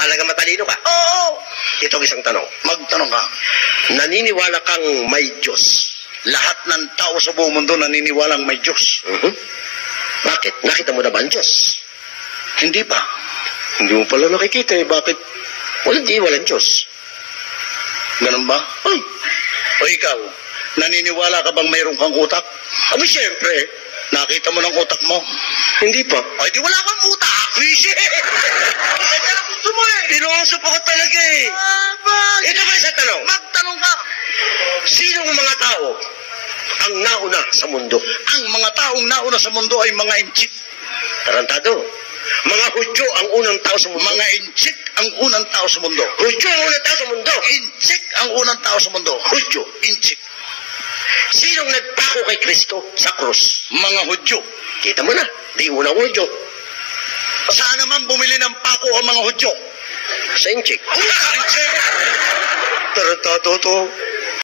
Talaga matalino ka? Oo. Ito ang isang tanong. Magtanong ka. Naniniwala kang may Diyos? Lahat ng tao sa buong mundo naniniwalang may Diyos. Bakit? Nakita mo na ba ang Diyos? Hindi pa. Hindi mo pala nakikita eh. Bakit? Walang Diyos. Ganun ba? Ay, O ikaw, naniniwala ka bang mayroon kang utak? aba siyempre. Nakita mo ng utak mo? Hindi pa. Ay, di wala kang utak. Fishy! Yan ang gusto mo eh. Pinuusap ako talaga eh. Ito ba isang tanong? Magtanong ka. Sinong mga tao ang nauna sa mundo? Ang mga taong nauna sa mundo ay mga inchik. Tarantado. Mga Hudyo ang unang tao sa mundo. Mga inchik ang unang tao sa mundo. Hudyo ang unang tao sa mundo. Inchik ang unang tao sa mundo. Hudyo. Inchik. Sinong nagpako kay Kristo sa krus? Mga Hudyo. Kita mo na. Di unang Hudyo. Saan naman bumili ng pako ang mga Hudyo? Sa Inchik. Inchik. Tarantado to.